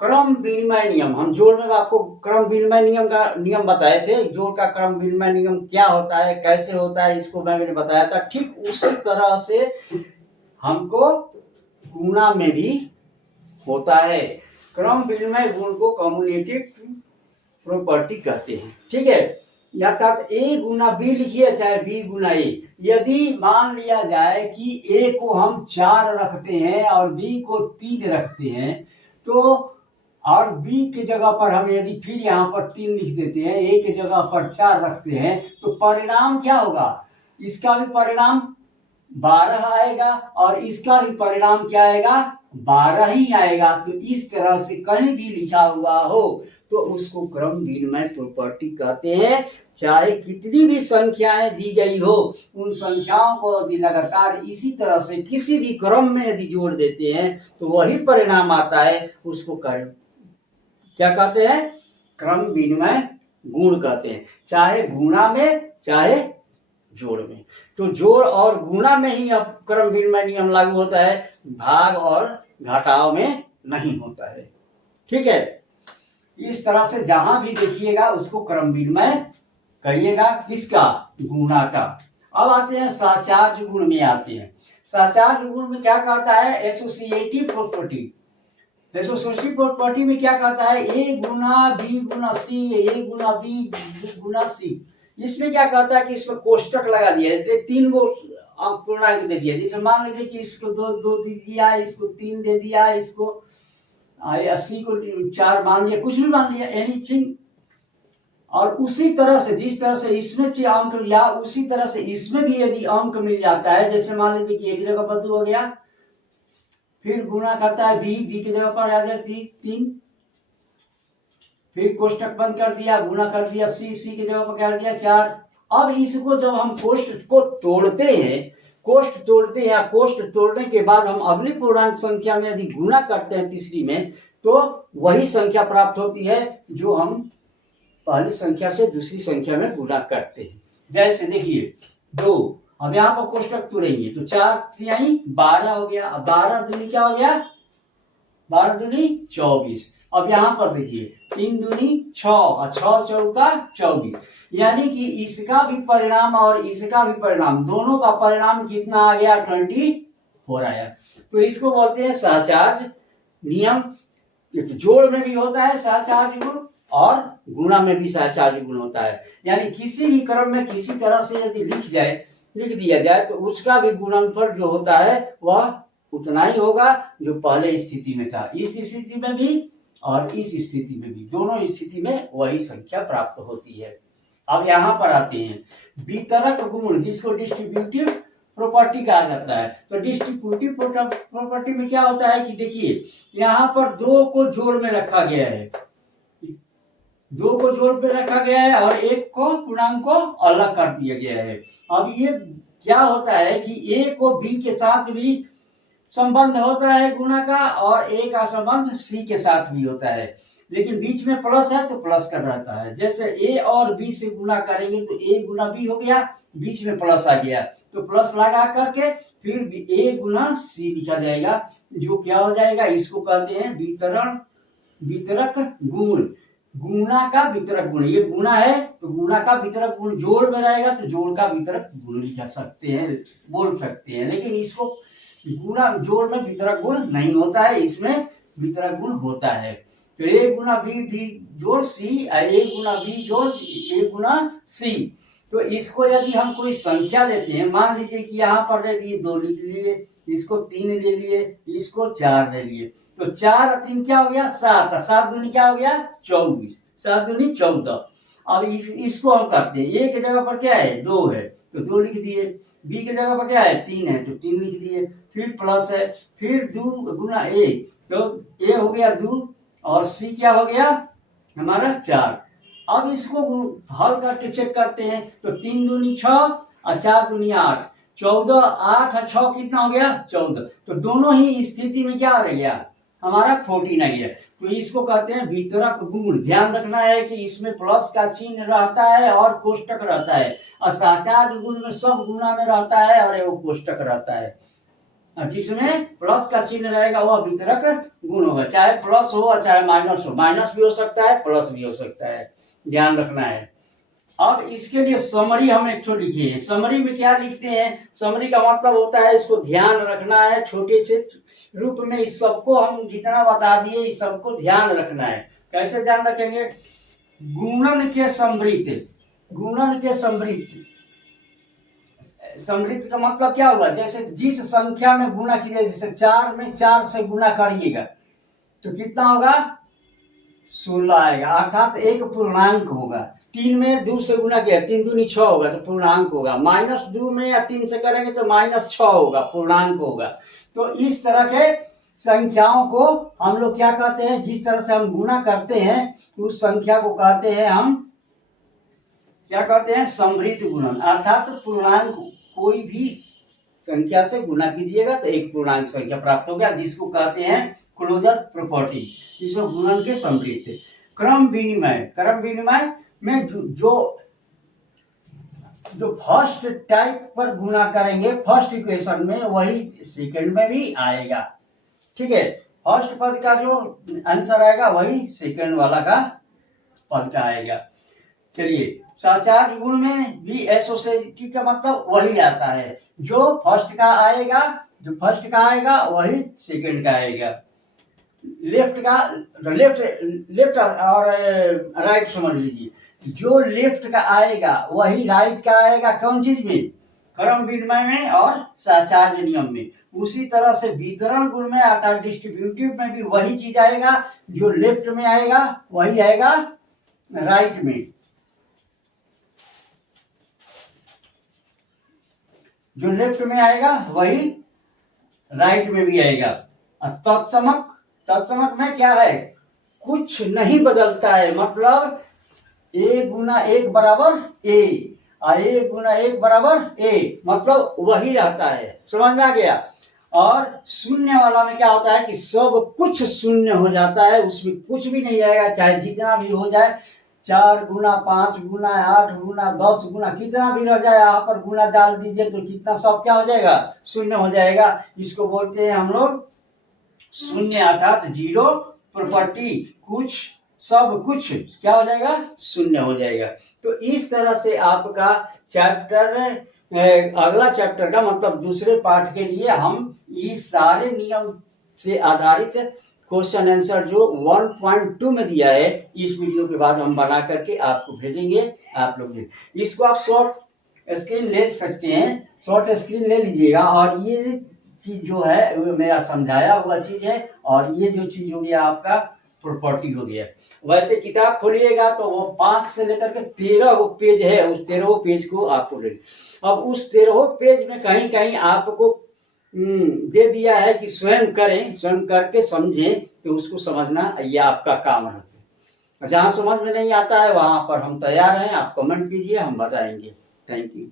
क्रम विनिमय नियम, हम जोड़ में आपको क्रम विनिमय नियम का नियम बताए थे। जोड़ का क्रम विनिमय नियम क्या होता है, कैसे होता है, इसको मैंने बताया था। ठीक उसी तरह से हमको गुणा में भी होता है। क्रम विनिमय गुण को कम्युटेटिव प्रॉपर्टी कहते हैं। ठीक है, अर्थात ए गुना बी लिखिए चाहे बी गुना ए। यदि मान लिया जाए कि ए को हम 4 रखते हैं और बी को 3 रखते हैं, तो और बी की जगह पर हम यदि फिर यहाँ पर 3 लिख देते हैं, ए की जगह पर 4 रखते हैं, तो परिणाम क्या होगा? इसका भी परिणाम 12 आएगा और इसका भी परिणाम क्या आएगा? 12 ही आएगा। तो इस तरह से कहीं भी लिखा हुआ हो तो उसको क्रम विनिमय प्रॉपर्टी कहते हैं। चाहे कितनी भी संख्याएं दी गई हो, उन संख्याओं को यदि लगातार इसी तरह से किसी भी क्रम में यदि जोड़ देते हैं तो वही परिणाम आता है। उसको क्या कहते हैं? क्रम विनिमय गुण कहते हैं, चाहे गुणा में चाहे जोड़ में। तो जोड़ और गुणा में ही अब क्रम विनिमय नियम लागू होता है, भाग और घटाव में नहीं होता है। ठीक है, इस तरह से जहां भी देखिएगा उसको क्रम विनिमय कहिएगा। किसका? गुणा का। अब आते हैं सहचार्य गुण में आते हैं। सहचार्य गुण में क्या कहता है? Associative property. एसोसिएटिव प्रॉपर्टी में क्या कहता है? ए गुना बी गुना सी, ए गुना बी गुना सी। इसमें क्या कहता है कि इसमें कोष्टक लगा दिया है, 3 गो पूर्णांक दे दिया। जैसे मान लीजिए कि इसको 2 दे दिया, इसको 3 दे दिया, इसको 80 को 4 मान लिया, कुछ भी मान लिया, एनीथिंग। और उसी तरह से जिस तरह से इसमें से अंक लिया उसी तरह से इसमें भी यदि अंक मिल जाता है, जैसे मान लीजिए कि एक जगह पर 2 हो गया, फिर गुणा करता है बी की जगह पर आ गया 3, फिर कोष्टक बंद कर दिया, गुणा कर दिया सी की जगह पर क्या दिया 4। अब इसको जब हम कोष्ट को तोड़ते हैं, कोष्ट तोड़ने के बाद हम अगली पूर्णांक संख्या में यदि गुणा करते हैं तीसरी में, तो वही संख्या प्राप्त होती है जो हम पहली संख्या से दूसरी संख्या में गुणा करते हैं। जैसे देखिए 2, अब यहाँ पर कोष्टक तोड़ेंगे तो 4 3 12 हो गया। अब 12 दूनी क्या हो गया? 12 दूनी 24। अब यहाँ पर देखिए 3 दूनी 6 और 6 चौका 24, यानी कि इसका भी परिणाम और इसका भी परिणाम, दोनों का परिणाम कितना आ गया? 24 आया। तो इसको बोलते हैं सहचार्य नियम। जोड़ में भी होता है सहचार्य गुण और गुणा में भी सहचार्य गुण होता है। यानी किसी भी क्रम में किसी तरह से यदि लिख दिया जाए तो उसका भी गुणनफल जो होता है वह उतना ही होगा जो पहले स्थिति में था। इस स्थिति में भी और इस स्थिति में भी, दोनों स्थिति में वही संख्या प्राप्त होती है। अब यहाँ पर आते हैं वितरक गुण, जिसको डिस्ट्रीब्यूटिव प्रॉपर्टी कहा जाता है। तो डिस्ट्रीब्यूटिव प्रॉपर्टी में क्या होता है कि देखिए यहाँ पर 2 को जोड़ में रखा गया है, 2 को जोड़ पे रखा गया है और एक को पूर्णांक को अलग कर दिया गया है। अब ये क्या होता है कि ए को बी के साथ भी संबंध होता है गुणा का और ए का संबंध सी के साथ भी होता है, लेकिन बीच में प्लस है तो प्लस का रहता है। जैसे ए और बी से गुणा करेंगे तो ए गुना बी हो गया, बीच में प्लस आ गया तो प्लस लगा करके फिर ए गुना सी लिखा जाएगा, जो क्या हो जाएगा? इसको कहते हैं वितरक गुण। गुणा का वितरक गुण, ये गुणा है तो गुणा का वितरक गुण, जोड़ में रहेगा तो जोड़ का वितरक गुण लिख सकते हैं, बोल सकते हैं। लेकिन इसको गुणा जोड़ में वितरक गुण नहीं होता है, इसमें वितरक गुण होता है। तो ए गुना बी जोड़ सी, ए गुना बी जोड़ ए गुना सी। तो इसको यदि हम कोई संख्या लेते हैं, मान लीजिए कि यहाँ पर ले लिए 2 लिख लिए, इसको 3 ले लिए, इसको 4 ले लिए, तो 4 और 3 क्या हो गया? 7, 7 दूनी क्या हो गया? 24, 7 दूनी 14। अब इसको हम करते हैं, ए की जगह पर क्या है? 2 है तो 2 लिख दिए, बी की जगह पर क्या है? 3 है तो 3 लिख दिए, फिर प्लस है, फिर 2 गुना ए, तो ए हो गया 2 और सी क्या हो गया हमारा? 4। अब इसको हल करके चेक करते हैं तो 3 दूनी 6 और 4 दूनी 8, 14, 8 और 6 कितना हो गया? 14। तो दोनों ही स्थिति में क्या रह गया? हमारा 14 आ गया। तो इसको कहते हैं वितरक गुण। ध्यान रखना है कि इसमें प्लस का चिन्ह रहता है और कोष्टक रहता है, और सहचार्य गुण में सब गुणा में रहता है और एगो कोष्टक रहता है। जिसमें प्लस का चिन्ह रहेगा वह वितरक गुण होगा, चाहे प्लस हो और चाहे माइनस हो, माइनस भी हो सकता है प्लस भी हो सकता है, ध्यान रखना है। अब इसके लिए समरी हम एक छोटी लिखी है। समरी में क्या लिखते हैं, समरी का मतलब होता है इसको ध्यान रखना है, छोटे से रूप में इस सबको हम जितना बता दिए इस सबको ध्यान रखना है। कैसे ध्यान रखेंगे, गुणन के समृद्ध, गुणन के समृद्ध, समृद्ध का मतलब क्या हुआ, जैसे जिस संख्या में गुणा कीजिए, जैसे 4 में 4 से गुणा करिएगा तो कितना होगा, 16 आएगा, अर्थात एक पूर्णांक होगा। 3 में 2 से गुणा किया, 3 दूनी 6 होगा तो पूर्णांक होगा। -2 में या 3 से करेंगे तो -6 होगा, पूर्णांक होगा। तो इस तरह के संख्याओं को हम लोग क्या कहते हैं, जिस तरह से हम गुणा करते हैं उस संख्या को कहते हैं हम क्या कहते हैं, समृद्ध गुणन, अर्थात पूर्णांक कोई भी संख्या से गुणा कीजिएगा तो एक पूर्णांक संख्या प्राप्त हो गया, जिसको कहते हैं क्लोजर प्रॉपर्टी, इसको गुणन के समृद्ध। क्रम विनिमय, क्रम विनिमय में जो फर्स्ट टाइप पर गुणा करेंगे फर्स्ट इक्वेशन में वही सेकंड में भी आएगा, ठीक है। फर्स्ट पद का जो आंसर आएगा वही सेकंड वाला का पद का आएगा। चलिए, साचार्य गुण में भी एसोसिएटिव का मतलब वही आता है, जो फर्स्ट का आएगा वही सेकंड का आएगा। लेफ्ट का लेफ्ट और राइट समझ लीजिए, जो लेफ्ट का आएगा वही राइट का आएगा, कौन चीज में, क्रम विनिमय में और साचार्य नियम में। उसी तरह से वितरण गुण में अर्थात डिस्ट्रीब्यूटिव में भी वही चीज आएगा, जो लेफ्ट में आएगा वही आएगा राइट में, जो लेफ्ट में आएगा वही राइट में भी आएगा। तत्समक में क्या है, कुछ नहीं बदलता है, मतलब a गुना 1 बराबर a, a गुना 1 बराबर a, मतलब वही रहता है, समझ में आ गया। और शून्य वाला में क्या होता है कि सब कुछ शून्य हो जाता है, उसमें कुछ भी नहीं आएगा, चाहे जितना भी हो जाए, 4 गुना 5 गुना 8 गुना 10 गुना कितना भी रह जाए, यहाँ पर गुना डाल दीजिए तो कितना सब क्या हो जाएगा, शून्य हो जाएगा। इसको बोलते हैं हम लोग शून्य, अर्थात जीरो प्रॉपर्टी, कुछ सब कुछ क्या हो जाएगा, शून्य हो जाएगा। तो इस तरह से आपका चैप्टर, अगला चैप्टर का मतलब दूसरे पार्ट के लिए हम इस सारे नियम से आधारित क्वेश्चन आंसर जो 1.2 में दिया है, इस वीडियो के बाद हम बना करके आपको भेजेंगे। आप लोग इसको आप शॉर्ट स्क्रीन ले सकते हैं, शॉर्ट स्क्रीन ले लीजिएगा। और ये चीज जो है वो मेरा समझाया हुआ चीज है, और ये जो चीज हो गया आपका प्रॉपर्टी हो गया। वैसे किताब खोलिएगा तो वो 5 से लेकर के 13 पेज है, उस 13 पेज को आपको ले, अब उस 13 पेज में कहीं कहीं आपको दे दिया है कि स्वयं करें, स्वयं करके समझें, तो उसको समझना ये आपका काम है। जहाँ समझ में नहीं आता है वहाँ पर हम तैयार हैं, आप कमेंट कीजिए, हम बताएंगे। Thank you.